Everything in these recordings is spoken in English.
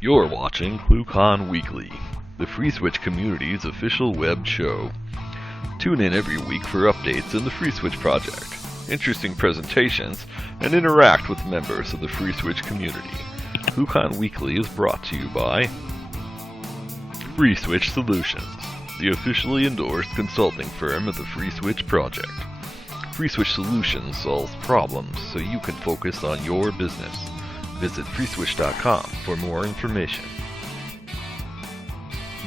You're watching ClueCon Weekly, the FreeSWITCH community's official web show. Tune in every week for updates in the FreeSWITCH project, interesting presentations, and interact with members of the FreeSWITCH community. ClueCon Weekly is brought to you by FreeSWITCH Solutions, the officially endorsed consulting firm of the FreeSWITCH project. FreeSWITCH Solutions solves problems so you can focus on your business. Visit FreeSWITCH.com for more information.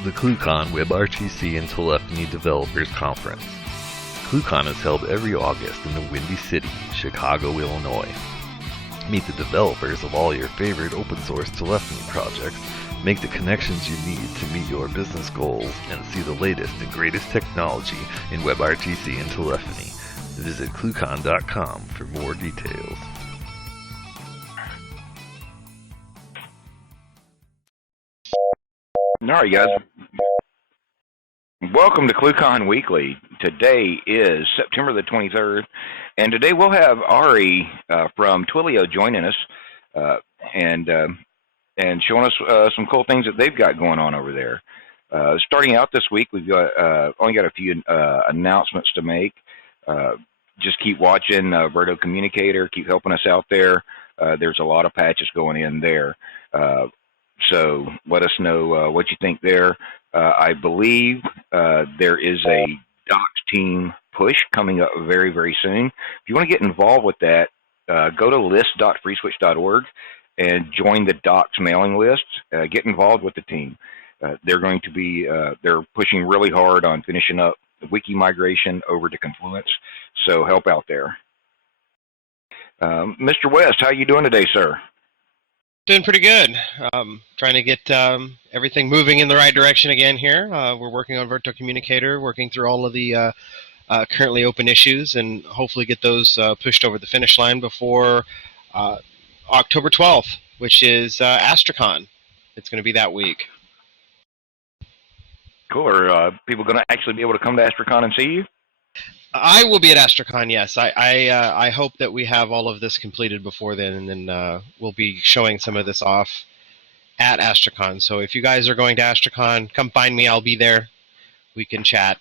The ClueCon WebRTC and Telephony Developers Conference. ClueCon is held every August in the Windy City, Chicago, Illinois. Meet the developers of all your favorite open source telephony projects, make the connections you need to meet your business goals, and see the latest and greatest technology in WebRTC and telephony. Visit ClueCon.com for more details. All right, guys. Welcome to ClueCon Weekly. Today is September the 23rd, and today we'll have Ari from Twilio joining us and showing us some cool things that they've got going on over there. Starting out this week, we've got only got a few announcements to make. Just keep watching Verto Communicator. Keep helping us out there. There's a lot of patches going in there. So let us know what you think there. I believe there is a docs team push coming up very, very soon. If you want to get involved with that, go to list.freeswitch.org and join the docs mailing list. Get involved with the team. They're going to be they're pushing really hard on finishing up the wiki migration over to Confluence. So help out there. Mr. West, how are you doing today, sir? Doing pretty good. Trying to get everything moving in the right direction again here. We're working on Verto Communicator, working through all of the currently open issues, and hopefully get those pushed over the finish line before October 12th, which is AstraCon. It's going to be that week. Cool. Are people going to actually be able to come to AstraCon and see you? I will be at AstraCon, yes. I hope that we have all of this completed before then, and then we'll be showing some of this off at AstraCon. So if you guys are going to AstraCon, come find me. I'll be there. We can chat.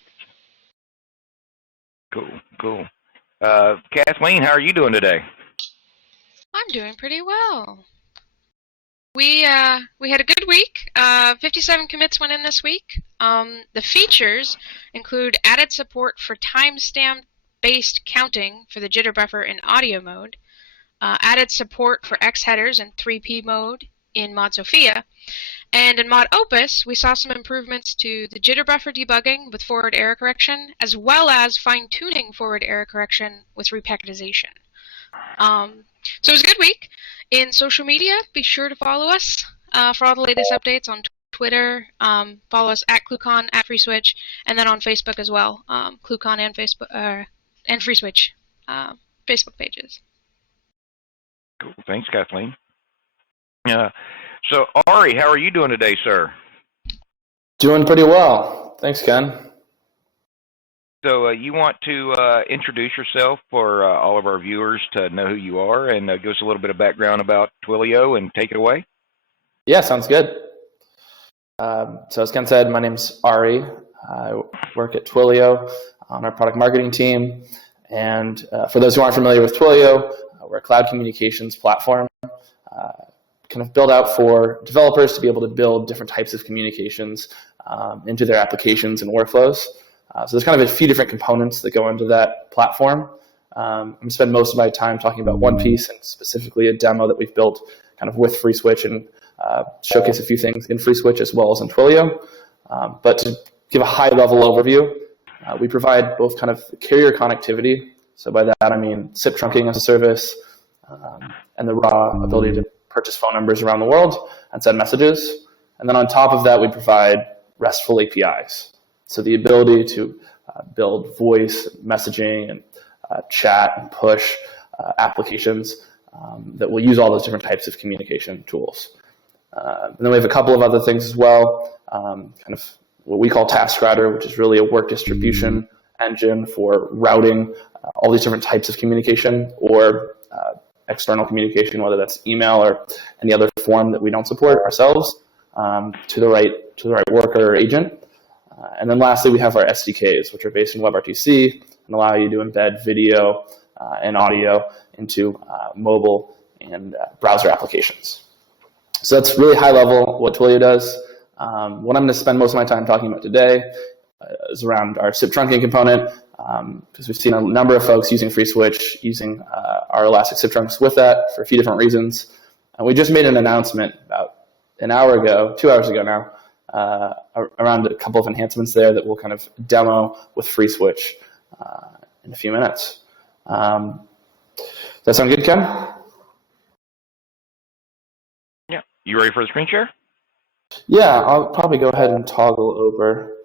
Cool. Kathleen, how are you doing today? I'm doing pretty well. We had a good week. 57 commits went in this week. The features include added support for timestamp-based counting for the jitter buffer in audio mode, added support for X headers in 3P mode in Mod Sophia, and in Mod Opus, we saw some improvements to the jitter buffer debugging with forward error correction, as well as fine-tuning forward error correction with repacketization. So it was a good week. In social media, be sure to follow us for all the latest updates on Twitter. Follow us at ClueCon, at FreeSWITCH, and then on Facebook as well. ClueCon and Facebook and FreeSWITCH Facebook pages. Cool. Thanks, Kathleen. So, Ari, how are you doing today, sir? Doing pretty well. Thanks, Ken. So you want to introduce yourself for all of our viewers to know who you are and give us a little bit of background about Twilio and take it away? Yeah, sounds good. So as Ken said, my name's Ari. I work at Twilio on our product marketing team. And for those who aren't familiar with Twilio, we're a cloud communications platform kind of built out for developers to be able to build different types of communications into their applications and workflows. So there's kind of a few different components that go into that platform. I'm going to spend most of my time talking about one piece, and specifically a demo that we've built kind of with FreeSWITCH, and showcase a few things in FreeSWITCH as well as in Twilio. But to give a high-level overview, we provide both kind of carrier connectivity. So by that I mean SIP trunking as a service, and the raw ability to purchase phone numbers around the world and send messages. And then on top of that, we provide RESTful APIs. So the ability to build voice, messaging, and chat and push applications that will use all those different types of communication tools. And then we have a couple of other things as well, kind of what we call TaskRouter, which is really a work distribution engine for routing all these different types of communication, or external communication, whether that's email or any other form that we don't support ourselves, to the right worker or agent. And then lastly, we have our SDKs, which are based in WebRTC and allow you to embed video and audio into mobile and browser applications. So that's really high level what Twilio does. What I'm going to spend most of my time talking about today is around our SIP trunking component, because we've seen a number of folks using FreeSWITCH, using our Elastic SIP trunks with that for a few different reasons. And we just made an announcement about an hour ago, 2 hours ago now, around a couple of enhancements there that we'll kind of demo with FreeSWITCH in a few minutes. Does that sound good, Ken? Yeah. You ready for the screen share? Yeah, I'll probably go ahead and toggle over.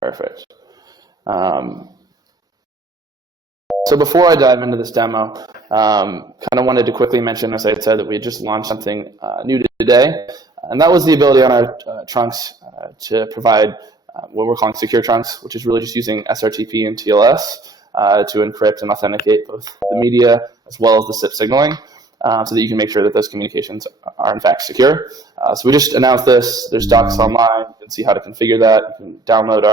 Perfect. So before I dive into this demo, kind of wanted to quickly mention, as I had said, that we had just launched something new today, and that was the ability on our trunks to provide what we're calling secure trunks, which is really just using SRTP and TLS to encrypt and authenticate both the media as well as the SIP signaling, so that you can make sure that those communications are in fact secure. So we just announced this. There's docs online. You can see how to configure that. You can download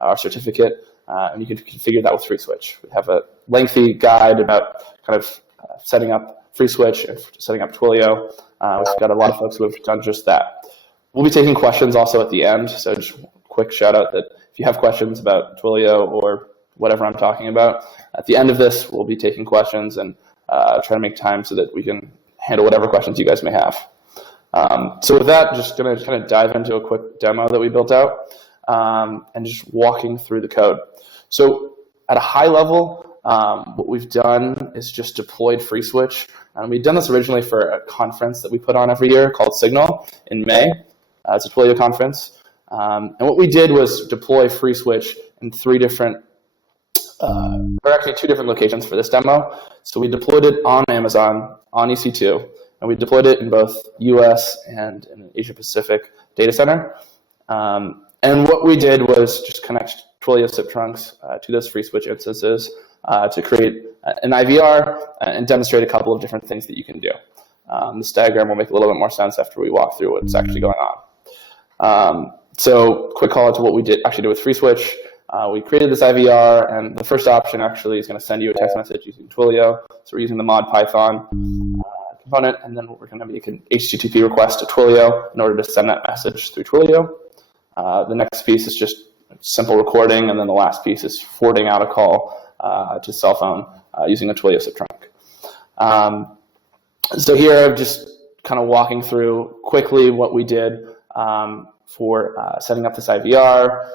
our certificate, and you can configure that with FreeSWITCH. We have a lengthy guide about kind of setting up FreeSWITCH and setting up Twilio. We've got a lot of folks who have done just that. We'll be taking questions also at the end, so just a quick shout out that if you have questions about Twilio or whatever I'm talking about, at the end of this, we'll be taking questions and try to make time so that we can handle whatever questions you guys may have. So with that, just going to kind of dive into a quick demo that we built out and just walking through the code. So at a high level, what we've done is just deployed FreeSWITCH. And we've done this originally for a conference that we put on every year called Signal in May. It's a Twilio conference. And what we did was deploy FreeSWITCH in two different locations for this demo. So we deployed it on Amazon, on EC2, and we deployed it in both US and in an Asia Pacific data center. And what we did was just connect Twilio SIP trunks to those FreeSWITCH instances to create an IVR and demonstrate a couple of different things that you can do. This diagram will make a little bit more sense after we walk through what's actually going on. So quick call out to what we actually did with FreeSWITCH. We created this IVR, and the first option actually is going to send you a text message using Twilio. So we're using the mod Python component, and then we're going to make an HTTP request to Twilio in order to send that message through Twilio. The next piece is just simple recording, and then the last piece is forwarding out a call to cell phone using a Twilio SIP trunk. So here I'm just kind of walking through quickly what we did for setting up this IVR,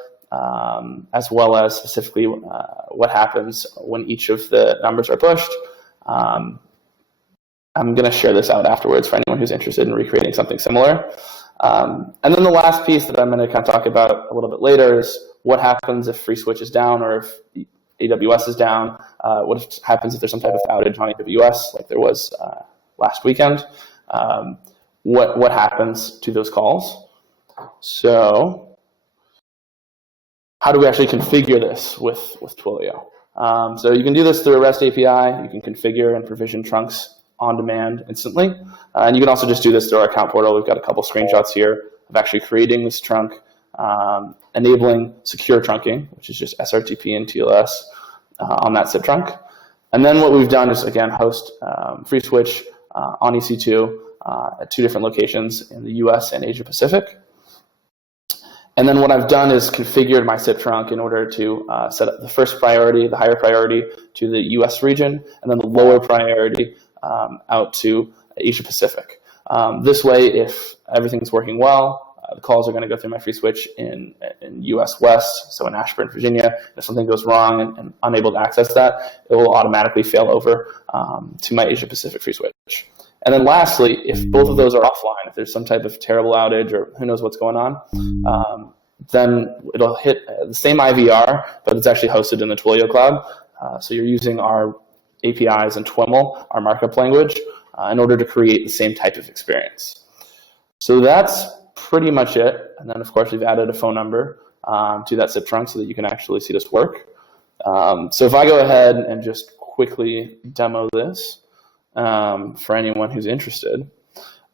as well as specifically what happens when each of the numbers are pushed. I'm going to share this out afterwards for anyone who's interested in recreating something similar. And then the last piece that I'm going to kind of talk about a little bit later is what happens if FreeSWITCH is down or if AWS is down. What happens if there's some type of outage on AWS like there was last weekend. What happens to those calls? So how do we actually configure this with Twilio? So you can do this through a REST API. You can configure and provision trunks on demand instantly. And you can also just do this through our account portal. We've got a couple screenshots here of actually creating this trunk, enabling secure trunking, which is just SRTP and TLS on that SIP trunk. And then what we've done is, again, host FreeSWITCH on EC2 at two different locations in the US and Asia Pacific. And then what I've done is configured my SIP trunk in order to set up the first priority, the higher priority, to the US region, and then the lower priority out to Asia Pacific. This way, if everything's working well, the calls are going to go through my FreeSWITCH in US West, so in Ashburn, Virginia. If something goes wrong and unable to access that, it will automatically fail over to my Asia Pacific FreeSWITCH. And then lastly, if both of those are offline, if there's some type of terrible outage or who knows what's going on, then it'll hit the same IVR, but it's actually hosted in the Twilio cloud. So you're using our APIs and TWIML, our markup language, in order to create the same type of experience. So that's pretty much it. And then, of course, we've added a phone number to that SIP trunk so that you can actually see this work. So if I go ahead and just quickly demo this for anyone who's interested,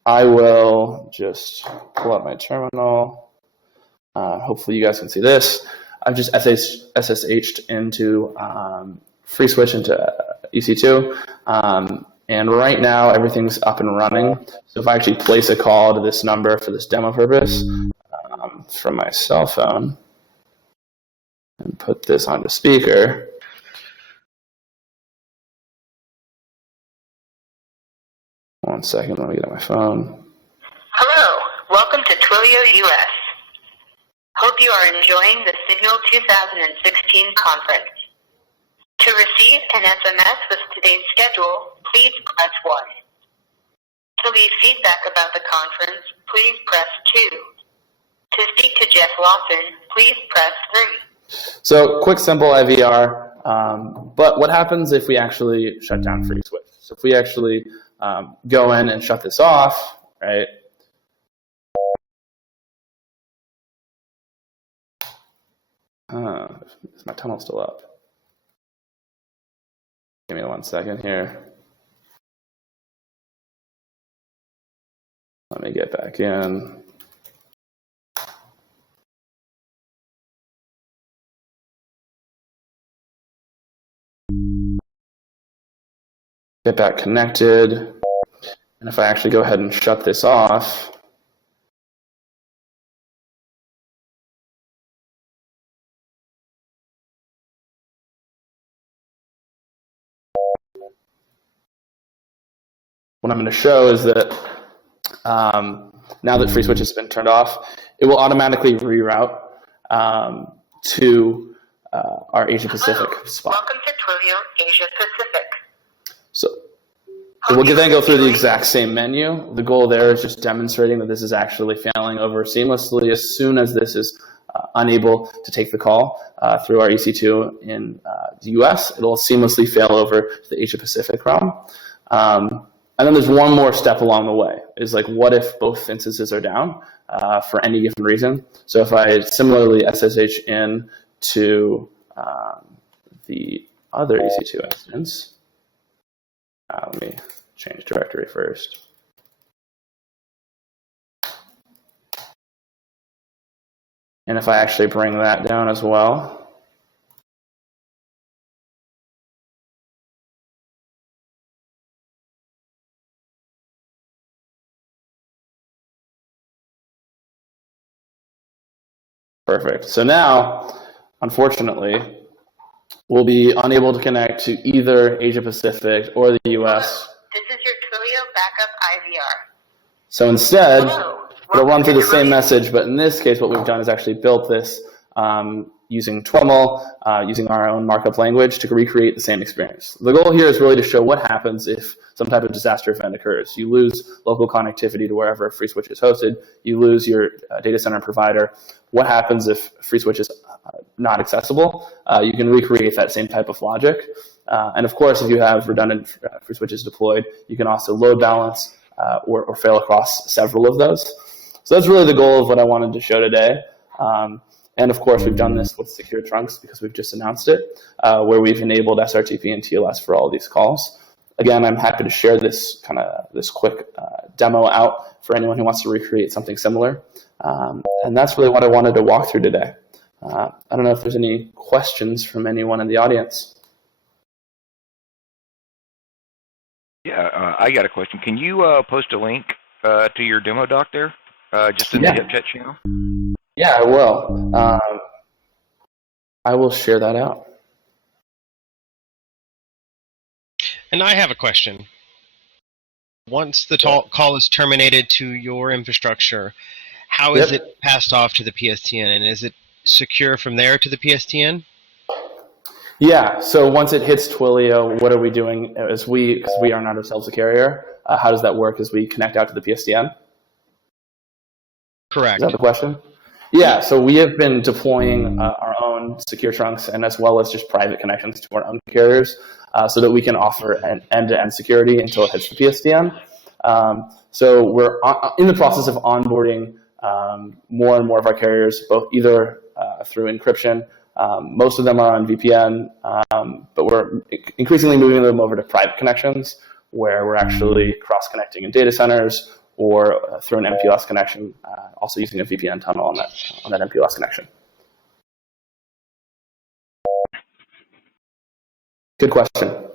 I will just pull up my terminal. Hopefully you guys can see this. I've just SSH'd into FreeSWITCH into EC2. And right now everything's up and running. So if I actually place a call to this number for this demo purpose from my cell phone and put this onto speaker, one second, let me get on my phone. Hello, welcome to Twilio US. Hope you are enjoying the Signal 2016 conference. To receive an SMS with today's schedule, please press 1. To leave feedback about the conference, please press 2. To speak to Jeff Lawson, please press 3. So quick, simple IVR, but what happens if we actually shut down FreeSWITCH? So if we actually go in and shut this off, right? Is my tunnel still up? Give me 1 second here. Let me get back in. Get back connected. And if I actually go ahead and shut this off, what I'm going to show is that now that FreeSWITCH has been turned off, it will automatically reroute to our Asia Pacific spot. Welcome to Twilio Asia Pacific. So we'll then go through the exact same menu. The goal there is just demonstrating that this is actually failing over seamlessly. As soon as this is unable to take the call through our EC2 in the US, it'll seamlessly fail over to the Asia Pacific realm. And then there's one more step along the way, is like, what if both instances are down for any given reason? So if I similarly SSH in to the other EC2 instance, let me change directory first. And if I actually bring that down as well, perfect. So now, unfortunately, we'll be unable to connect to either Asia Pacific or the US. This is your Twilio backup IVR. So instead, we'll run through the same message, but in this case, what we've done is actually built this using TWIML, using our own markup language to recreate the same experience. The goal here is really to show what happens if some type of disaster event occurs. You lose local connectivity to wherever FreeSWITCH is hosted. You lose your data center provider. What happens if FreeSWITCH is not accessible? You can recreate that same type of logic. And of course, if you have redundant FreeSWITCHs deployed, you can also load balance or fail across several of those. So that's really the goal of what I wanted to show today. And of course, we've done this with secure trunks because we've just announced it, where we've enabled SRTP and TLS for all these calls. Again, I'm happy to share this this quick demo out for anyone who wants to recreate something similar. And that's really what I wanted to walk through today. I don't know if there's any questions from anyone in the audience. Yeah, I got a question. Can you post a link to your demo doc there, just in the HipChat channel? Yeah, I will. I will share that out. And I have a question. Once the call is terminated to your infrastructure, how is it passed off to the PSTN? And is it secure from there to the PSTN? Yeah, so once it hits Twilio, what are we doing? Because we are not ourselves a carrier, how does that work as we connect out to the PSTN? Correct. Is that the question? Yeah, so we have been deploying our own secure trunks and as well as just private connections to our own carriers so that we can offer an end-to-end security until it hits the PSTN. So we're in the process of onboarding more and more of our carriers, both either through encryption. Most of them are on VPN, but we're increasingly moving them over to private connections, where we're actually cross-connecting in data centers or through an MPLS connection, also using a VPN tunnel on that MPLS connection. Good question.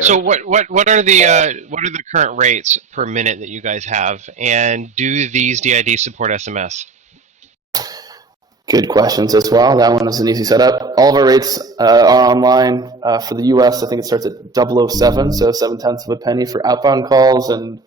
So what are the current rates per minute that you guys have, and do these DID support SMS? Good questions as well. That one is an easy setup. All of our rates are online. For the US, I think it starts at 007, so 7/10 of a penny for outbound calls, and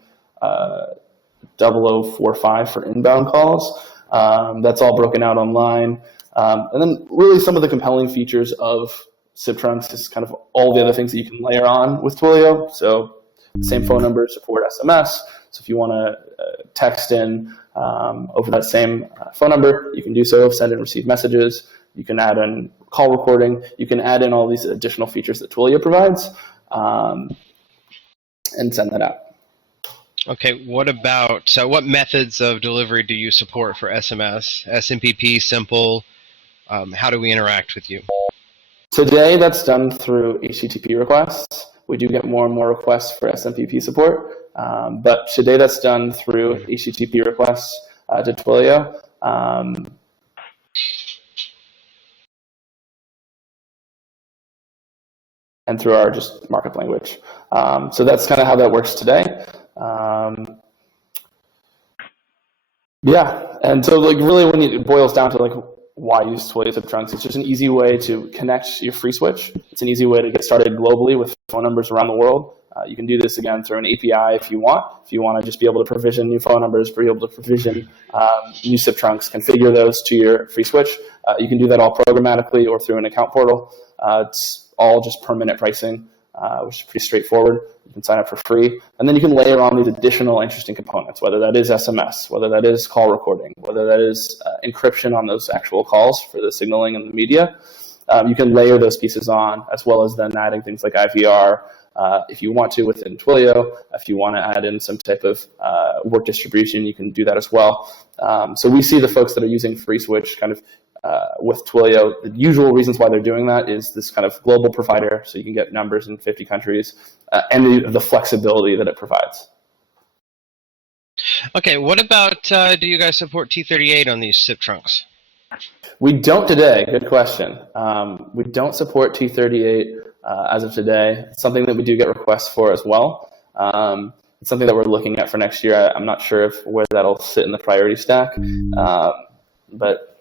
0045 for inbound calls. That's all broken out online. And then really some of the compelling features of SIP trunks is kind of all the other things that you can layer on with Twilio. So same phone number, support SMS. So if you want to text in over that same phone number, you can do so, send and receive messages. You can add in call recording. You can add in all these additional features that Twilio provides and send that out. Okay, what methods of delivery do you support for SMS? SMPP, simple? How do we interact with you? Today, that's done through HTTP requests. We do get more and more requests for SMPP support, but today that's done through HTTP requests to Twilio. And through our just markup language. So that's kind of how that works today. Yeah, and so like really when it boils down to like why use Twilio SIP trunks, it's just an easy way to connect your FreeSWITCH. It's an easy way to get started globally with phone numbers around the world. You can do this again through an API if you want. If you want to just be able to provision new phone numbers, be able to provision new SIP trunks, configure those to your FreeSWITCH. You can do that all programmatically or through an account portal. It's all just per minute pricing, which is pretty straightforward. You can sign up for free. And then you can layer on these additional interesting components, whether that is SMS, whether that is call recording, whether that is encryption on those actual calls for the signaling and the media. You can layer those pieces on, as well as then adding things like IVR if you want to within Twilio. If you want to add in some type of work distribution, you can do that as well. So we see the folks that are using FreeSWITCH kind of with Twilio, the usual reasons why they're doing that is this kind of global provider, so you can get numbers in 50 countries, and the flexibility that it provides. Okay, what about, do you guys support T38 on these SIP trunks? We don't today. Good question. We don't support T38 as of today. It's something that we do get requests for as well. It's something that we're looking at for next year. I'm not sure where that'll sit in the priority stack, but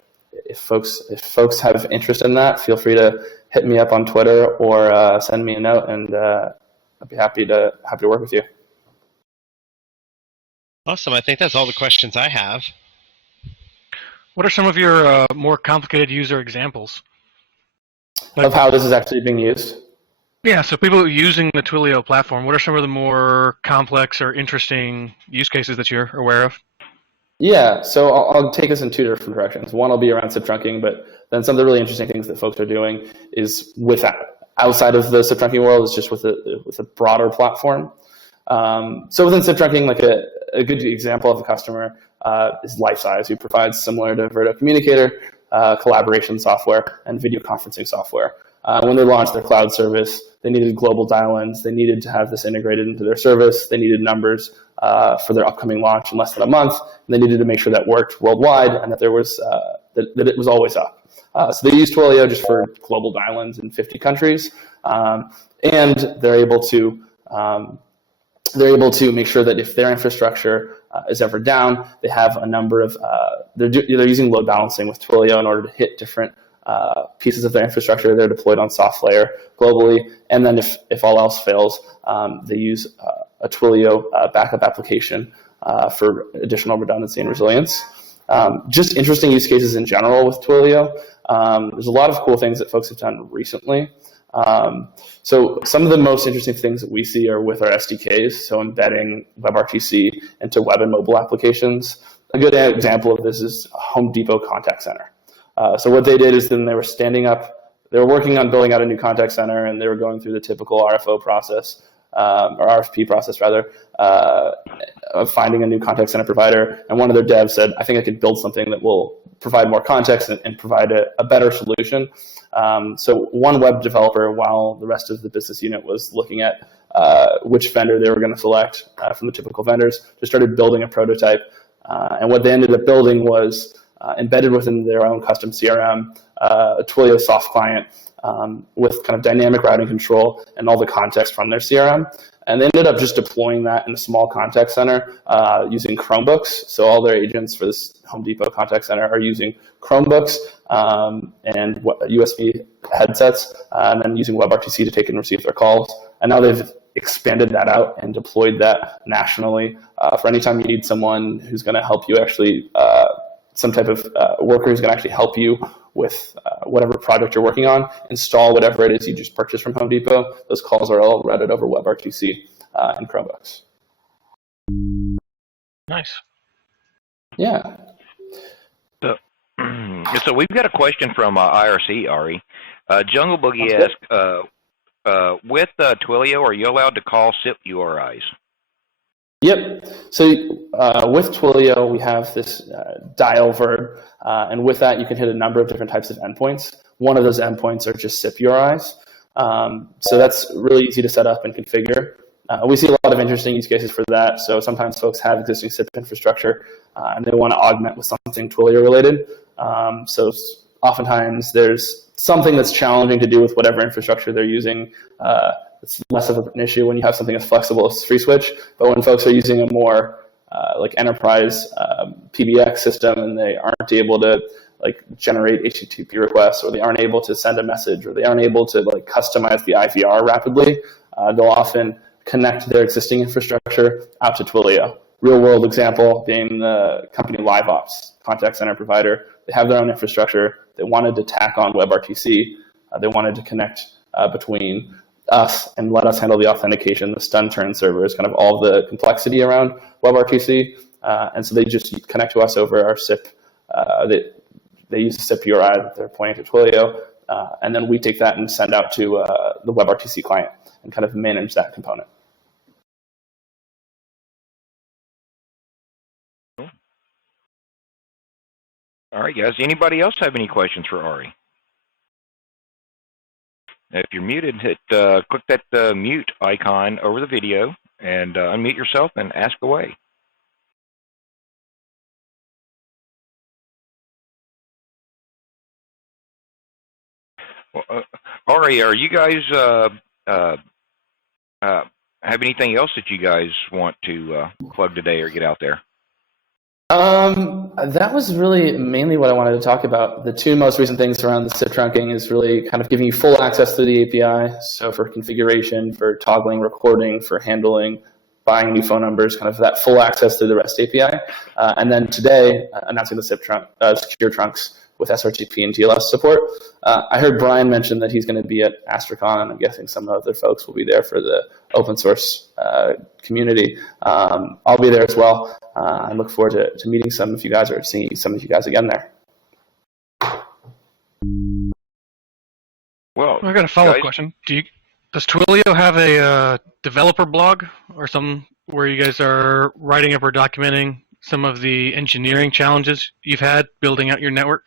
if folks have interest in that, feel free to hit me up on Twitter or send me a note, and I'd be happy to work with you. Awesome. I think that's all the questions I have. What are some of your more complicated user examples? Of how this is actually being used? Yeah, so people using the Twilio platform, what are some of the more complex or interesting use cases that you're aware of? Yeah, so I'll take us in two different directions. One will be around SIP trunking, but then some of the really interesting things that folks are doing is with outside of the SIP trunking world is just with a broader platform. So within SIP trunking, like a good example of a customer is LifeSize, who provides, similar to Verto Communicator, collaboration software and video conferencing software. When they launched their cloud service, they needed global dial-ins. They needed to have this integrated into their service. They needed numbers for their upcoming launch in less than a month. And they needed to make sure that worked worldwide and that there was that it was always up. So they use Twilio just for global dial-ins in 50 countries, and they're able to make sure that if their infrastructure is ever down, they have a number of they're using load balancing with Twilio in order to hit different pieces of their infrastructure. They're deployed on soft layer globally, and then if all else fails, they use a Twilio backup application for additional redundancy and resilience. Just interesting use cases in general with Twilio. There's a lot of cool things that folks have done recently. So some of the most interesting things that we see are with our SDKs, so embedding WebRTC into web and mobile applications. A good example of this is Home Depot Contact Center. So what they did is then they were working on building out a new contact center, and they were going through the typical RFO process. or RFP process rather, of finding a new contact center provider. And one of their devs said, I think I could build something that will provide more context and provide a better solution. So one web developer, while the rest of the business unit was looking at which vendor they were going to select from the typical vendors, just started building a prototype. And what they ended up building was embedded within their own custom CRM, a Twilio soft client with kind of dynamic routing control and all the context from their CRM. And they ended up just deploying that in a small contact center using Chromebooks. So all their agents for this Home Depot contact center are using Chromebooks and USB headsets, and then using WebRTC to take and receive their calls. And now they've expanded that out and deployed that nationally for any time you need someone who's going to help you actually, some type of worker who's going to actually help you with whatever project you're working on, install whatever it is you just purchased from Home Depot. Those calls are all routed over WebRTC and Chromebooks. Nice. Yeah. So we've got a question from IRC, Ari. Jungle Boogie asks, with Twilio, are you allowed to call SIP URIs? Yep. So with Twilio, we have this dial verb, and with that, you can hit a number of different types of endpoints. One of those endpoints are just SIP URIs. So that's really easy to set up and configure. We see a lot of interesting use cases for that. So sometimes folks have existing SIP infrastructure, and they want to augment with something Twilio related. So oftentimes there's something that's challenging to do with whatever infrastructure they're using. It's less of an issue when you have something as flexible as FreeSWITCH, but when folks are using a more like enterprise PBX system and they aren't able to like generate HTTP requests, or they aren't able to send a message, or they aren't able to like customize the IVR rapidly, they'll often connect their existing infrastructure out to Twilio. Real world example being the company LiveOps, contact center provider. They have their own infrastructure. They wanted to tack on WebRTC. They wanted to connect between us and let us handle the authentication, the stun turn servers, kind of all the complexity around WebRTC. And so they just connect to us over our SIP. They use a SIP URI that they're pointing to Twilio. And then we take that and send out to the WebRTC client and kind of manage that component. All right, guys. Anybody else have any questions for Ari? If you're muted, click that mute icon over the video and unmute yourself and ask away. Well, Ari, are you guys have anything else that you guys want to plug today or get out there? That was really mainly what I wanted to talk about. The two most recent things around the SIP trunking is really kind of giving you full access through the API. So for configuration, for toggling, recording, for handling, buying new phone numbers, kind of that full access through the REST API. And then today, announcing the SIP trunk, secure trunks with SRTP and TLS support. I heard Brian mention that he's going to be at AstraCon, and I'm guessing some other folks will be there for the open source community. I'll be there as well. I look forward to meeting some of you guys or seeing some of you guys again there. Well, I got a follow-up question. Does Twilio have a developer blog or some where you guys are writing up or documenting some of the engineering challenges you've had building out your network?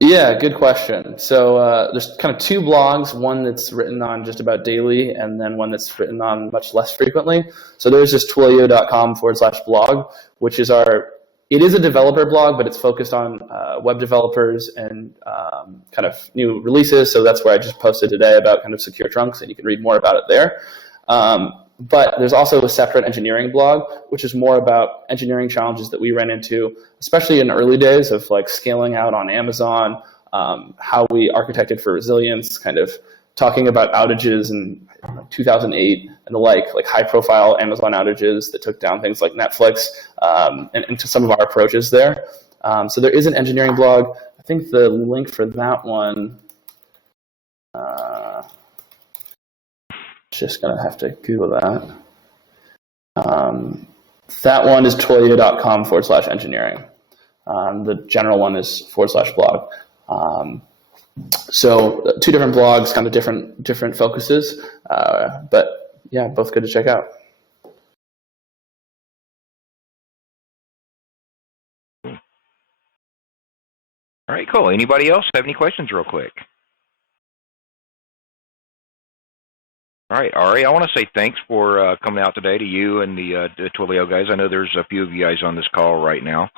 Yeah, good question. So there's kind of two blogs, one that's written on just about daily and then one that's written on much less frequently. So there's just twilio.com/blog, which is it is a developer blog, but it's focused on web developers and kind of new releases. So that's where I just posted today about kind of secure trunks, and you can read more about it there. But there's also a separate engineering blog, which is more about engineering challenges that we ran into, especially in early days of like scaling out on Amazon, how we architected for resilience, kind of talking about outages in 2008 and the like high-profile Amazon outages that took down things like Netflix, and to some of our approaches there. So there is an engineering blog. I think the link for that one. Just going to have to Google that. That one is twilio.com/engineering. The general one is /blog. So two different blogs, kind of different focuses, but yeah, both good to check out. All right, cool. Anybody else have any questions real quick? All right, Ari, I want to say thanks for coming out today to you and the Twilio guys. I know there's a few of you guys on this call right now.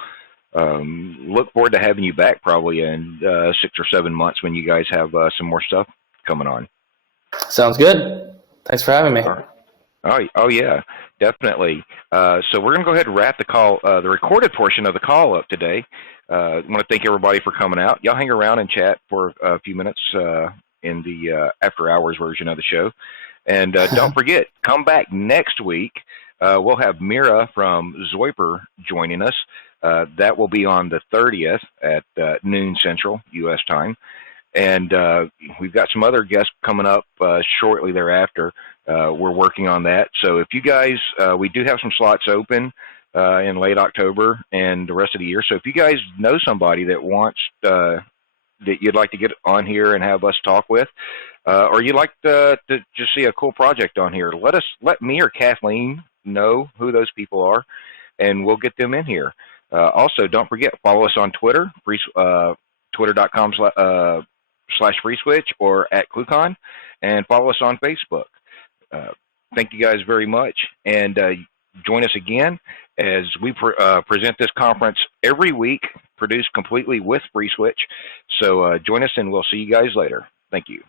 Look forward to having you back probably in 6 or 7 months when you guys have some more stuff coming on. Sounds good. Thanks for having me. All right. Oh yeah, definitely. So we're going to go ahead and wrap the call, the recorded portion of the call up today. I want to thank everybody for coming out. Y'all hang around and chat for a few minutes in the after hours version of the show. And don't forget, come back next week. We'll have Mira from Zoiper joining us. That will be on the 30th at noon Central U.S. time. And we've got some other guests coming up shortly thereafter. We're working on that. So if you guys, we do have some slots open in late October and the rest of the year. So if you guys know somebody that wants, that you'd like to get on here and have us talk with, or you'd like to just see a cool project on here, let me or Kathleen know who those people are, and we'll get them in here. Also, don't forget, follow us on Twitter, twitter.com/FreeSWITCH or at ClueCon, and follow us on Facebook. Thank you guys very much, and join us again as we present this conference every week, produced completely with FreeSWITCH. So join us, and we'll see you guys later. Thank you.